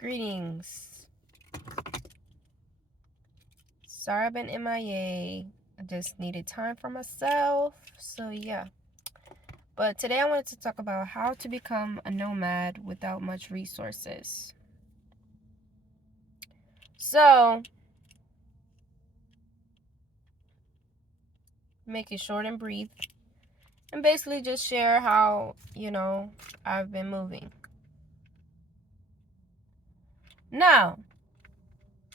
Greetings. Sorry I've been MIA. I just needed time for myself. So, yeah. But today I wanted to talk about how to become a nomad without much resources. So, make it short and brief. And basically just share how, I've been moving. Now,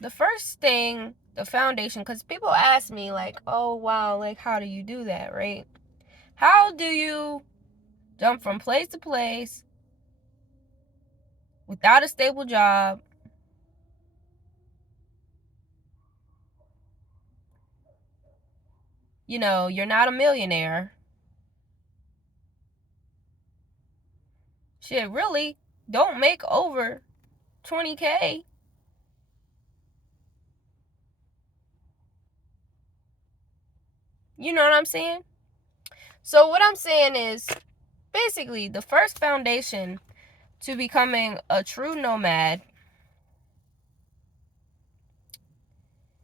the first thing, the foundation, because people ask me, like, oh, wow, like, how do you do that, right? How do you jump from place to place without a stable job? You're not a millionaire. Shit, really, don't make over 20K. You know what I'm saying? So what I'm saying is, basically, the first foundation to becoming a true nomad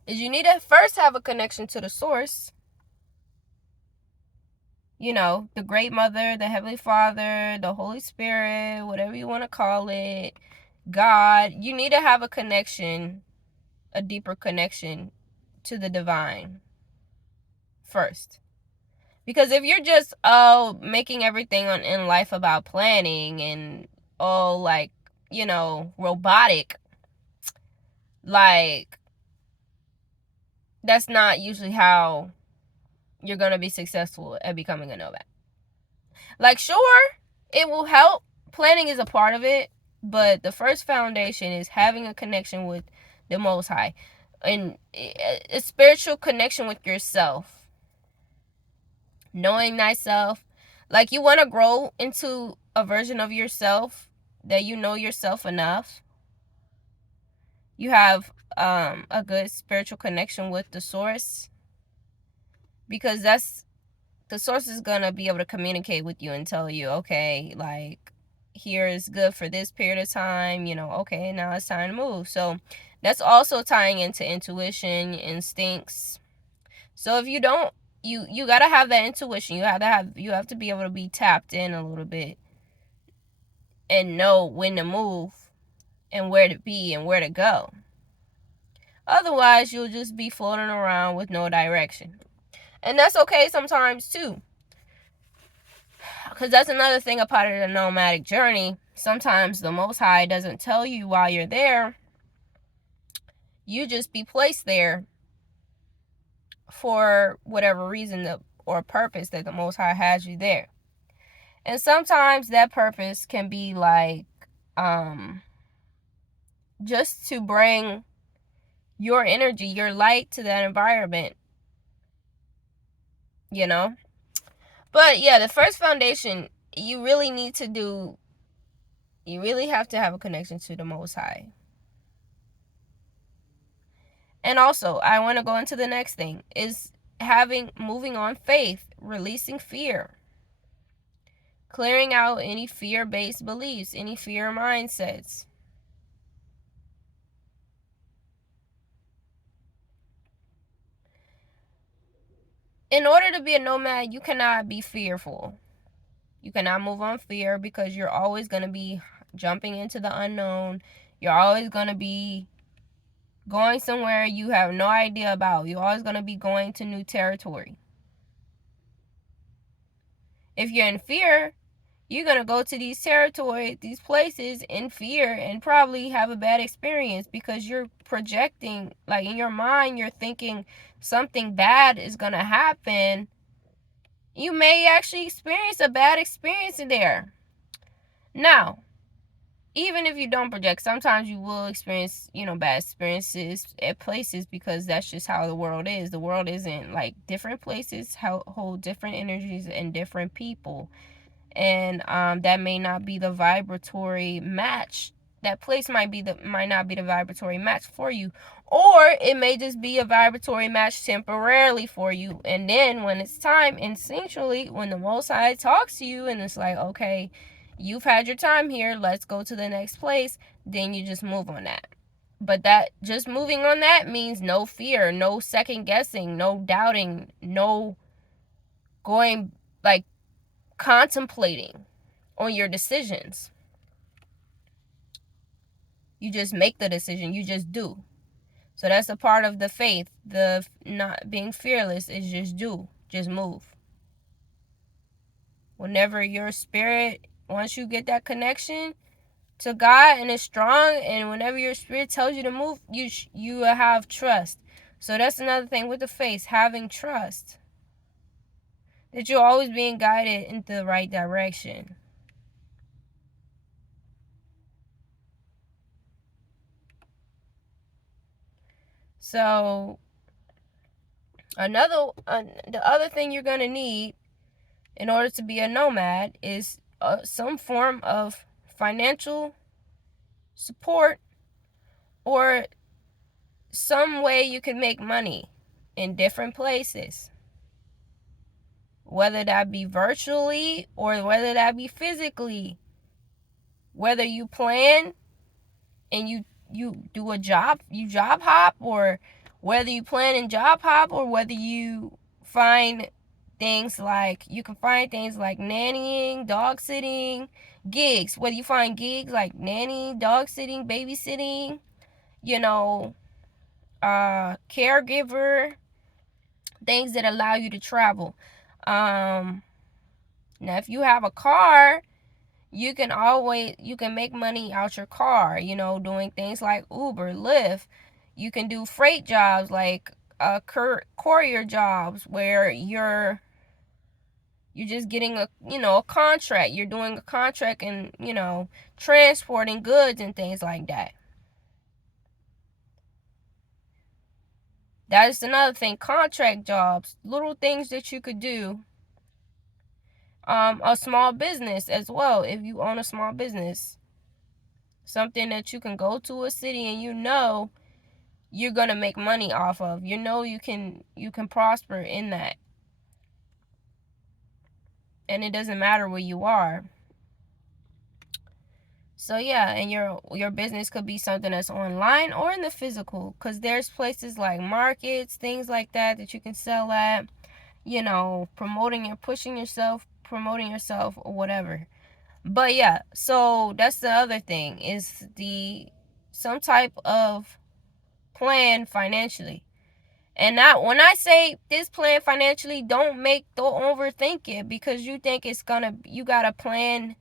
is you need to first have a connection to the source. The Great Mother, the Heavenly Father, the Holy Spirit, whatever you want to call it, God. You need to have a connection, a deeper connection to the divine first. Because if you're just making everything in life about planning and like, robotic, like, that's not usually how you're gonna be successful at becoming a nomad. Like, sure, it will help. Planning is a part of it, but the first foundation is having a connection with the Most High, and a spiritual connection with yourself, knowing thyself. Like, you want to grow into a version of yourself that you know yourself enough. You have a good spiritual connection with the source, because the source is gonna be able to communicate with you and tell you, okay, like, here is good for this period of time, okay, now it's time to move. So that's also tying into intuition, instincts. So if you don't, you gotta have that intuition. You have to be able to be tapped in a little bit and know when to move and where to be and where to go. Otherwise, you'll just be floating around with no direction. And that's okay sometimes too. Because that's another thing, a part of the nomadic journey. Sometimes the Most High doesn't tell you while you're there. You just be placed there for whatever reason or purpose that the Most High has you there. And sometimes that purpose can be like just to bring your energy, your light to that environment. But yeah, the first foundation you really need to do, you really have to have a connection to the Most High. And also, I want to go into the next thing, is moving on faith, releasing fear, clearing out any fear-based beliefs, any fear mindsets. In order to be a nomad, you cannot be fearful. You cannot move on fear, because you're always going to be jumping into the unknown. You're always going to be going somewhere you have no idea about. You're always going to be going to new territory. If you're in fear, you're going to go to these territories, these places in fear, and probably have a bad experience, because you're projecting, like, in your mind, you're thinking something bad is going to happen. You may actually experience a bad experience in there. Now, even if you don't project, sometimes you will experience, bad experiences at places, because that's just how the world is. The world isn't like, different places hold different energies and different people. And that may not be the vibratory match. That place might not be the vibratory match for you. Or it may just be a vibratory match temporarily for you. And then when it's time, instinctually, when the Most High talks to you and it's like, okay, you've had your time here, let's go to the next place, then you just move on that. But that just moving on that means no fear, no second guessing, no doubting, no going like contemplating on your decisions. You just make the decision, you just do. So that's a part of the faith. The not being fearless is just do, just move. Whenever your spirit, once you get that connection to God and it's strong, and whenever your spirit tells you to move, you have trust. So that's another thing with the faith, having trust that you're always being guided in the right direction. So the other thing you're gonna need in order to be a nomad is some form of financial support, or some way you can make money in different places, whether that be virtually or whether that be physically. Whether you plan and you do you job hop, or whether you plan and job hop, or whether you find things like, you can find things like nannying, dog sitting, gigs. Whether you find gigs like nanny, dog sitting, babysitting, you know, caregiver, things that allow you to travel. Now if you have a car, you can make money out your car, doing things like Uber, Lyft. You can do freight jobs like courier jobs, where you're just getting a contract. You're doing a contract and transporting goods and things like that. That is another thing. Contract jobs, little things that you could do. A small business as well, if you own a small business, something that you can go to a city and you're gonna make money off of. You can prosper in that, and it doesn't matter where you are. So yeah, and your business could be something that's online or in the physical, because there's places like markets, things like that you can sell at, promoting yourself or whatever. But yeah, so that's the other thing, is some type of plan financially. And not, when I say this plan financially, don't overthink it, because you think you gotta plan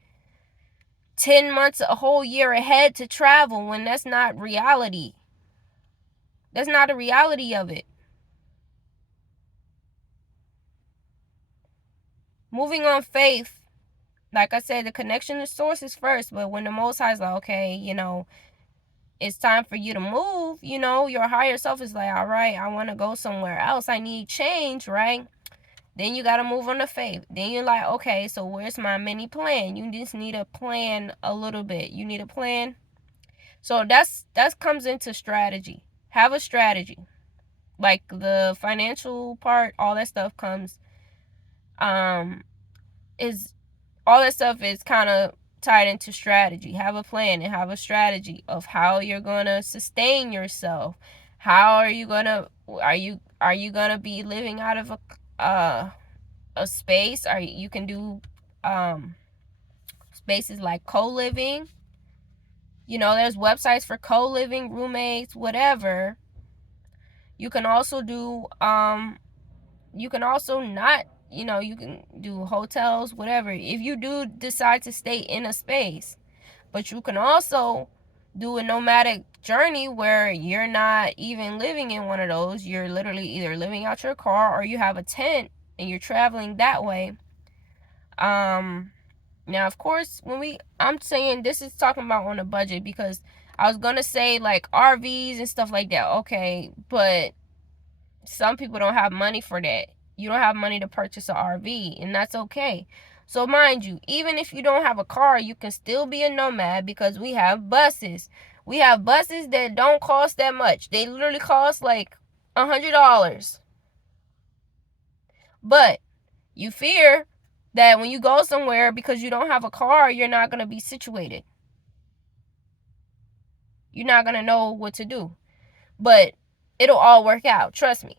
10 months, a whole year ahead to travel, when that's not reality. That's not the reality of it. Moving on faith, like I said, the connection to source is first, but when the Most High is like, okay, it's time for you to move, your higher self is like, all right, I want to go somewhere else, I need change, right? Then you got to move on to faith. Then you're like, okay, so where's my mini plan? You just need a plan a little bit. You need a plan. So that comes into strategy. Have a strategy. Like the financial part, all that stuff comes, is all that stuff is kind of tied into strategy. Have a plan and have a strategy of how you're gonna sustain yourself. How are you gonna be living out of a space? You can do spaces like co-living. There's websites for co-living, roommates, whatever. You can also do you can also not, you can do hotels, whatever, if you do decide to stay in a space. But you can also do a nomadic journey where you're not even living in one of those. You're literally either living out your car, or you have a tent and you're traveling that way. Now of course, I'm saying this is talking about on a budget, because I was gonna say like RVs and stuff like that, okay, but some people don't have money for that. You don't have money to purchase an RV, and that's okay. So mind you, even if you don't have a car, you can still be a nomad, because we have buses. We have buses that don't cost that much. They literally cost like $100. But you fear that when you go somewhere, because you don't have a car, you're not going to be situated. You're not going to know what to do. But it'll all work out. Trust me.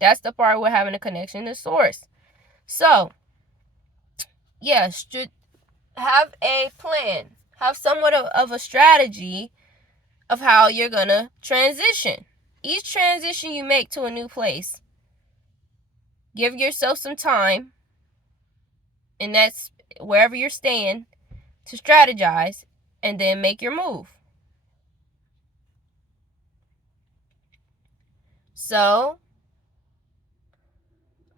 That's the part with having a connection to source. So, yeah, have a plan. Have somewhat of a strategy of how you're going to transition. Each transition you make to a new place, give yourself some time, and that's wherever you're staying, to strategize and then make your move. So,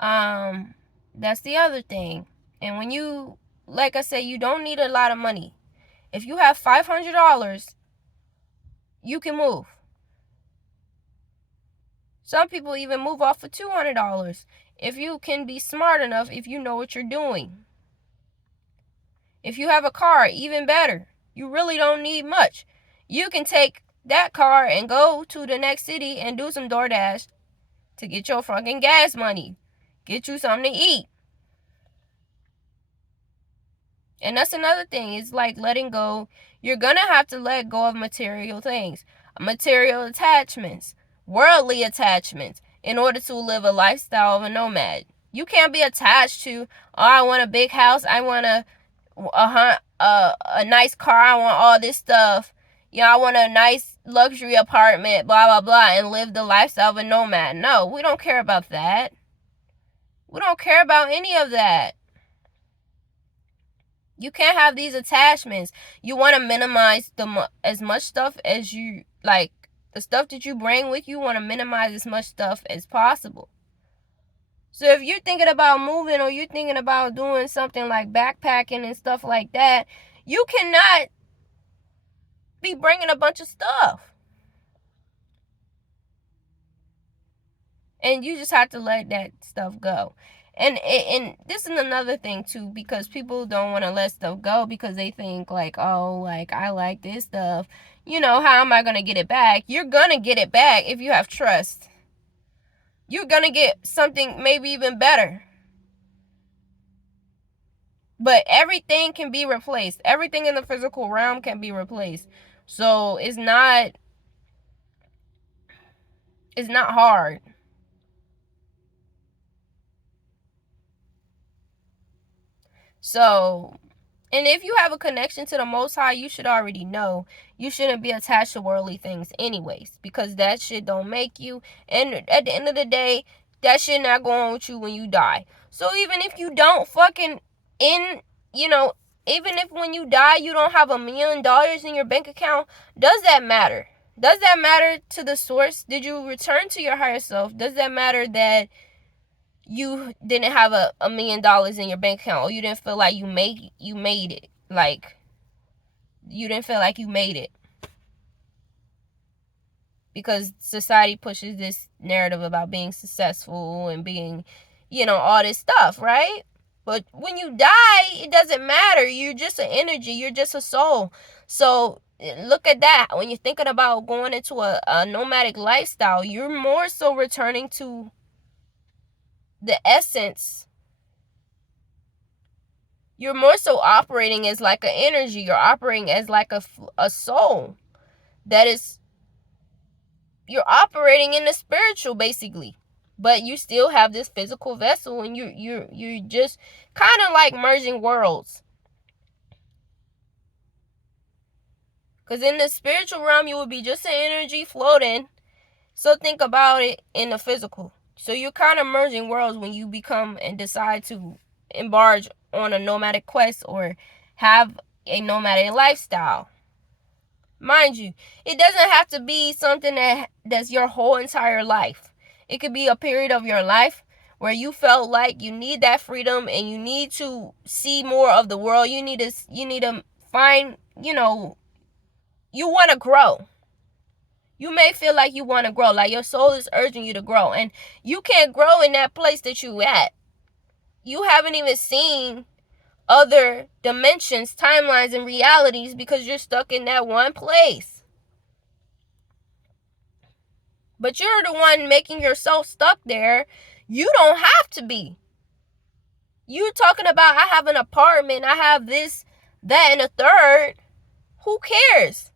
that's the other thing. And when you, like I said, you don't need a lot of money. If you have $500, you can move. Some people even move off for $200 if you can be smart enough, if you know what you're doing. If you have a car, even better. You really don't need much. You can take that car and go to the next city and do some DoorDash to get your fucking gas money. Get you something to eat. And that's another thing. It's like letting go. You're going to have to let go of material things, material attachments, worldly attachments, in order to live a lifestyle of a nomad. You can't be attached to, oh, I want a big house. I want a nice car. I want all this stuff. I want a nice luxury apartment, blah, blah, blah, and live the lifestyle of a nomad. No, we don't care about that. We don't care about any of that. You can't have these attachments. You want to minimize as much stuff as you like. The stuff that you bring with you, want to minimize as much stuff as possible. So if you're thinking about moving, or you're thinking about doing something like backpacking and stuff like that, you cannot be bringing a bunch of stuff. And you just have to let that stuff go. And this is another thing too, because people don't want to let stuff go because they think like, oh, like I like this stuff. How am I going to get it back? You're going to get it back if you have trust. You're going to get something maybe even better. But everything can be replaced. Everything in the physical realm can be replaced. So it's not hard. So, and if you have a connection to the Most High, you should already know you shouldn't be attached to worldly things anyways, because that shit don't make you. And at the end of the day, that shit not going with you when you die. So even if you don't fucking even if when you die you don't have $1 million in your bank account, does that matter? Does that matter to the source? Did you return to your higher self? Does that matter that you didn't have $1 million in your bank account, or you didn't feel like you made it? Like, you didn't feel like you made it because society pushes this narrative about being successful and being, all this stuff, right? But when you die, it doesn't matter. You're just an energy. You're just a soul. So look at that. When you're thinking about going into a nomadic lifestyle, you're more so returning to the essence. You're more so operating as like an energy. You're operating as like a soul. You're operating in the spiritual, basically. But you still have this physical vessel, and you're just kind of like merging worlds. Because in the spiritual realm, you will be just an energy floating. So think about it in the physical. So you're kind of merging worlds when you become and decide to embark on a nomadic quest or have a nomadic lifestyle. Mind you, it doesn't have to be something that's your whole entire life. It could be a period of your life where you felt like you need that freedom and you need to see more of the world. You need to find, you want to grow. You may feel like you want to grow, like your soul is urging you to grow, and you can't grow in that place that you at. You haven't even seen other dimensions, timelines, and realities because you're stuck in that one place. But you're the one making yourself stuck there. You don't have to be. You talking about I have an apartment, I have this, that, and a third. Who cares?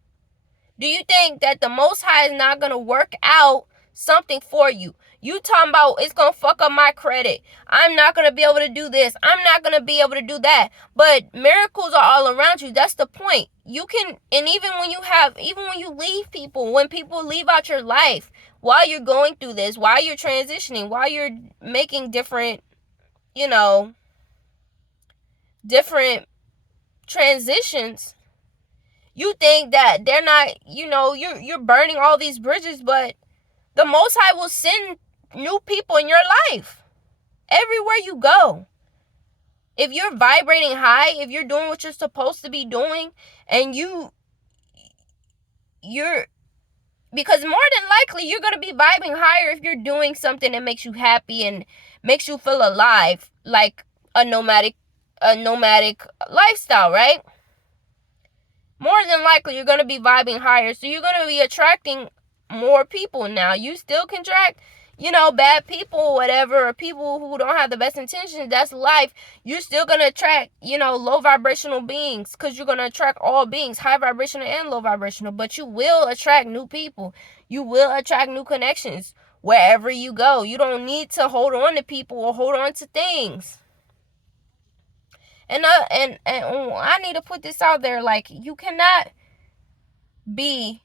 Do you think that the Most High is not going to work out something for you? You talking about it's going to fuck up my credit. I'm not going to be able to do this. I'm not going to be able to do that. But miracles are all around you. That's the point. You can, and even when you leave people, when people leave out your life, while you're going through this, while you're transitioning, while you're making different, you know, different transitions, you think that they're not, you're burning all these bridges, but the Most High will send new people in your life everywhere you go. If you're vibrating high, if you're doing what you're supposed to be doing, and you're because more than likely you're going to be vibing higher if you're doing something that makes you happy and makes you feel alive, like a nomadic lifestyle, right? More than likely you're going to be vibing higher, so you're going to be attracting more people. Now you still can attract bad people or whatever, or people who don't have the best intentions. That's life. You're still going to attract low vibrational beings, because you're going to attract all beings, high vibrational and low vibrational. But you will attract new people, you will attract new connections wherever you go. You don't need to hold on to people or hold on to things. And I need to put this out there, like, you cannot be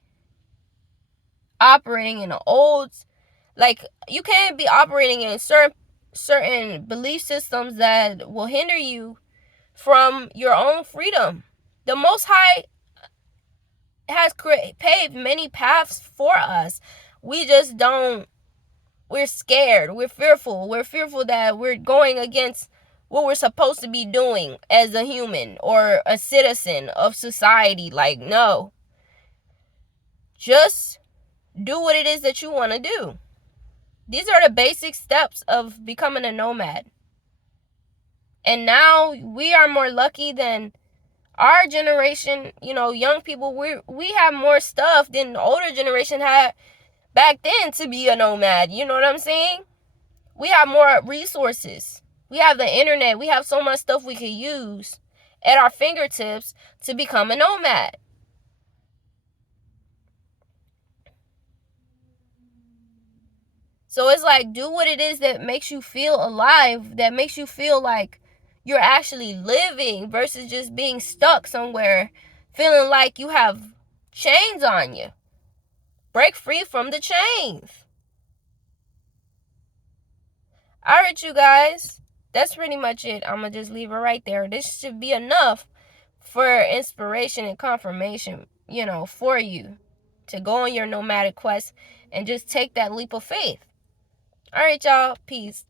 operating in the old, like, you can't be operating in certain belief systems that will hinder you from your own freedom. The Most High has paved many paths for us. We just don't, we're scared, we're fearful that we're going against what we're supposed to be doing as a human or a citizen of society. Like, no, just do what it is that you want to do. These are the basic steps of becoming a nomad. And now we are more lucky than our generation. Young people, we have more stuff than the older generation had back then to be a nomad. You know what I'm saying? We have more resources. We have the internet. We have so much stuff we could use at our fingertips to become a nomad. So it's like, do what it is that makes you feel alive, that makes you feel like you're actually living, versus just being stuck somewhere feeling like you have chains on you. Break free from the chains. All right, you guys, that's pretty much it. I'm gonna just leave it right there. This should be enough for inspiration and confirmation, for you to go on your nomadic quest and just take that leap of faith. All right, y'all. Peace.